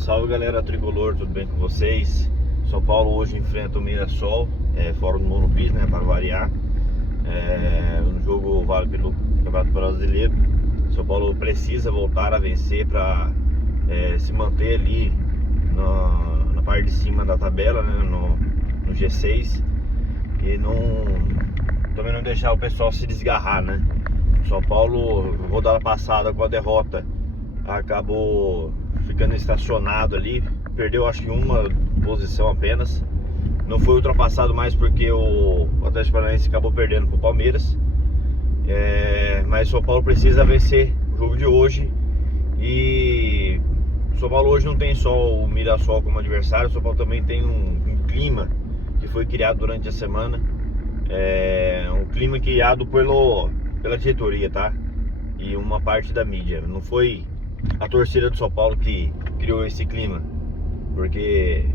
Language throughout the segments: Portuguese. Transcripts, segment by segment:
Salve galera tricolor, tudo bem com vocês? São Paulo hoje enfrenta o Mirassol, fora do Morumbi, né, para variar. Um jogo válido pelo Campeonato Brasileiro. São Paulo precisa voltar a vencer para se manter ali na parte de cima da tabela, né, no G6, e também não deixar o pessoal se desgarrar, né? São Paulo, rodada passada com a derrota, acabou ficando estacionado ali, perdeu acho que uma posição apenas, não foi ultrapassado mais porque o Atlético Paranaense acabou perdendo para o Palmeiras. Mas São Paulo precisa vencer o jogo de hoje, e São Paulo hoje não tem só o Mirassol como adversário. São Paulo também tem um clima que foi criado durante a semana, um clima criado pela diretoria, tá? E uma parte da mídia. Não foi a torcida do São Paulo que criou esse clima, porque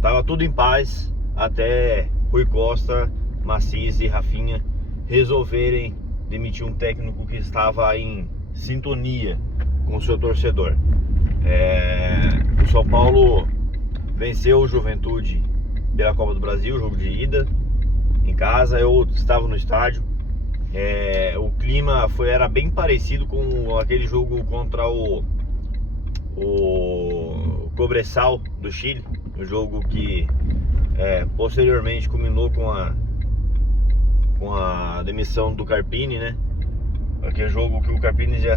tava tudo em paz até Rui Costa, Maciz e Rafinha resolverem demitir um técnico que estava em sintonia com o seu torcedor. O São Paulo venceu o Juventude pela Copa do Brasil, jogo de ida em casa. Eu estava no estádio. O clima era bem parecido com aquele jogo contra o Cobresal do Chile, um jogo que posteriormente culminou com a demissão do Carpini, né? Aquele jogo que o Carpini já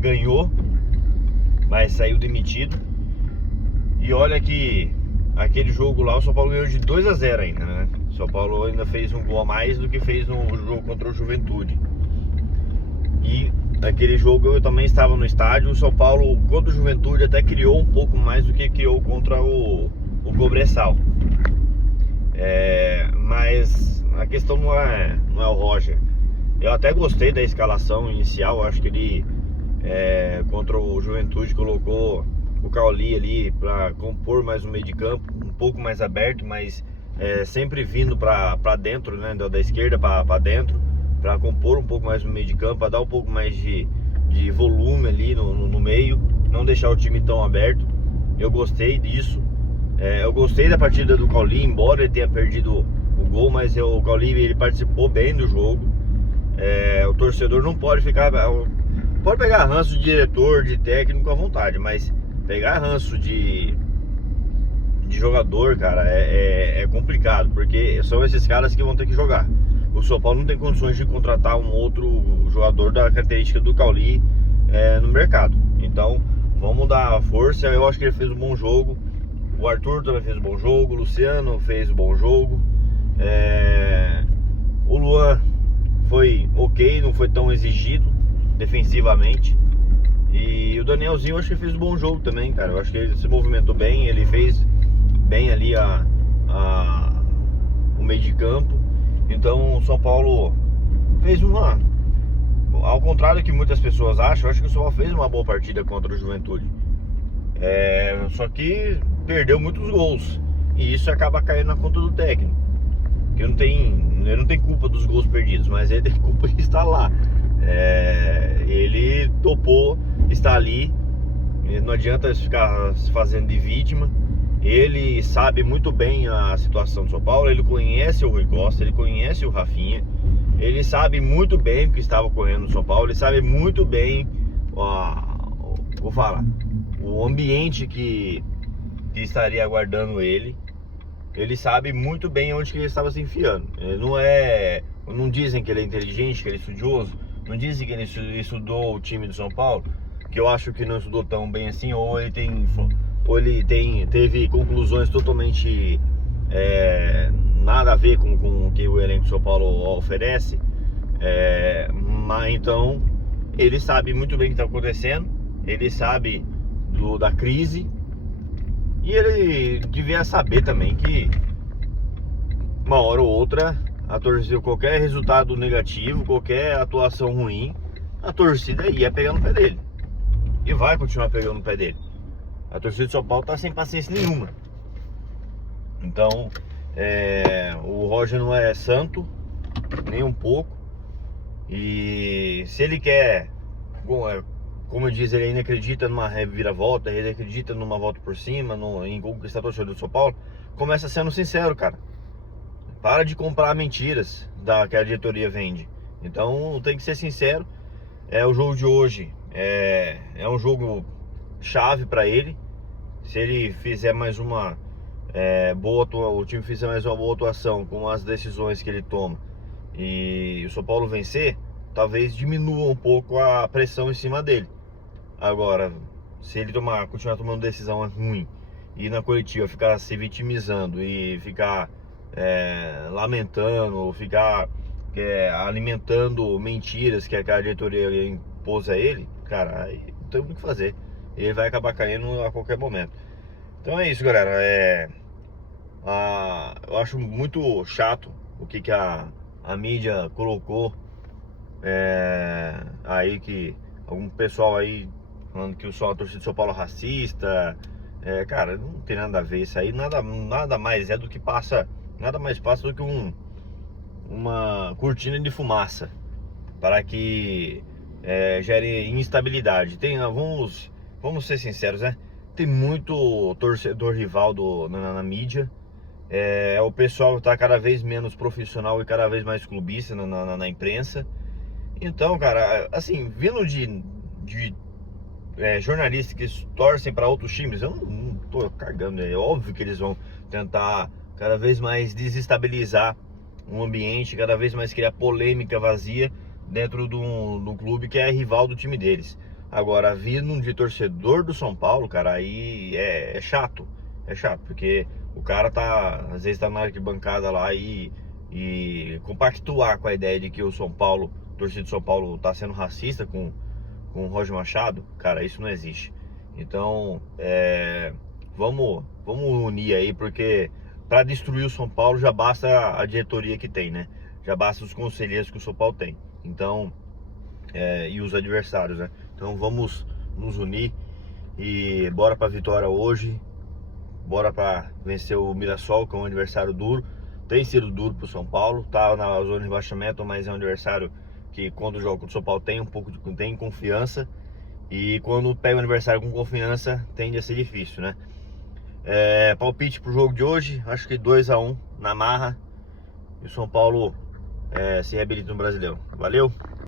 ganhou, mas saiu demitido. E olha que aquele jogo lá o São Paulo ganhou de 2-0 ainda, né? O São Paulo ainda fez um gol a mais do que fez no jogo contra o Juventude. E naquele jogo eu também estava no estádio. O São Paulo contra o Juventude até criou um pouco mais do que criou contra o Cobresal. Mas a questão não é o Roger. Eu até gostei da escalação inicial. Acho que ele contra o Juventude colocou o Cauli ali para compor mais o meio de campo, um pouco mais aberto, mas sempre vindo para dentro, né, da esquerda para dentro, para compor um pouco mais o meio de campo, para dar um pouco mais de volume ali no meio, não deixar o time tão aberto. Eu gostei disso. Eu gostei da partida do Cauli, embora ele tenha perdido o gol, mas o Cauli ele participou bem do jogo. O torcedor não pode pode pegar ranço de diretor, de técnico à vontade, mas pegar ranço de jogador, cara, é complicado, porque são esses caras que vão ter que jogar. O São Paulo não tem condições de contratar um outro jogador da característica do Cauli no mercado. Então vamos dar força. Eu acho que ele fez um bom jogo. O Arthur também fez um bom jogo. O Luciano fez um bom jogo. O Luan foi ok, não foi tão exigido defensivamente. E o Danielzinho eu acho que fez um bom jogo também, cara. Eu acho que ele se movimentou bem, ele fez bem ali o meio de campo. Então o São Paulo fez ao contrário do que muitas pessoas acham, eu acho que o São Paulo fez uma boa partida contra o Juventude. Só que perdeu muitos gols, e isso acaba caindo na conta do técnico, que ele não tem culpa dos gols perdidos, mas ele tem culpa de estar lá. Ele topou estar ali. Não adianta ficar se fazendo de vítima. Ele sabe muito bem a situação do São Paulo. Ele conhece o Rui Costa, ele conhece o Rafinha, ele sabe muito bem o que estava ocorrendo no São Paulo. Ele sabe muito bem o ambiente que estaria aguardando ele. Ele sabe muito bem onde que ele estava se enfiando. Não dizem que ele é inteligente, que ele é estudioso. Não dizem que ele estudou o time do São Paulo, que eu acho que não estudou tão bem assim, ou ele teve conclusões totalmente nada a ver com o que o elenco do São Paulo oferece. Mas então ele sabe muito bem o que está acontecendo, ele sabe da crise, e ele devia saber também que uma hora ou outra a torcida, qualquer resultado negativo, qualquer atuação ruim, a torcida ia pegar no pé dele e vai continuar pegando no pé dele. A torcida de São Paulo tá sem paciência nenhuma. Então o Roger não é santo nem um pouco, e se ele quer como eu disse, ele ainda acredita numa reviravolta, ele acredita numa volta por cima, em conquistar o torcedor do São Paulo. Começa sendo sincero, cara. Para de comprar mentiras que a diretoria vende. Então tem que ser sincero. O jogo de hoje é um jogo chave para ele. Se ele fizer mais uma o time fizer mais uma boa atuação com as decisões que ele toma e o São Paulo vencer, talvez diminua um pouco a pressão em cima dele. Agora, se ele continuar tomando decisão ruim e na coletiva ficar se vitimizando e ficar lamentando, ficar alimentando mentiras que a diretoria impôs a ele, cara, aí não tem o que fazer. Ele vai acabar caindo a qualquer momento. Então é isso, galera. Eu acho muito chato o que a mídia colocou aí, que algum pessoal aí falando que a torcida do São Paulo é racista. Cara, não tem nada a ver isso aí. Nada mais do que nada mais passa do que uma cortina de fumaça para que gere instabilidade. Vamos ser sinceros, né? Tem muito torcedor rival na mídia. O pessoal está cada vez menos profissional e cada vez mais clubista na imprensa. Então, cara, assim, vindo de jornalistas que torcem para outros times, eu não tô cagando. É óbvio que eles vão tentar cada vez mais desestabilizar um ambiente, cada vez mais criar polêmica vazia dentro do clube que é rival do time deles. Agora, vindo de torcedor do São Paulo, cara, aí é chato. É chato, porque o cara às vezes tá na arquibancada lá e compactuar com a ideia de que o torcedor do São Paulo tá sendo racista com o Roger Machado, cara, isso não existe. Então, vamos unir aí, porque para destruir o São Paulo já basta a diretoria que tem, né? Já basta os conselheiros que o São Paulo tem. Então, e os adversários, né? Então vamos nos unir e bora pra vitória hoje. Bora pra vencer o Mirassol, que é um adversário duro. Tem sido duro pro São Paulo, tá na zona de rebaixamento, mas é um adversário que quando joga contra o São Paulo tem confiança. E quando pega o adversário com confiança, tende a ser difícil, né? Palpite pro jogo de hoje, acho que 2-1 na marra. E o São Paulo se reabilita no Brasileiro. Valeu!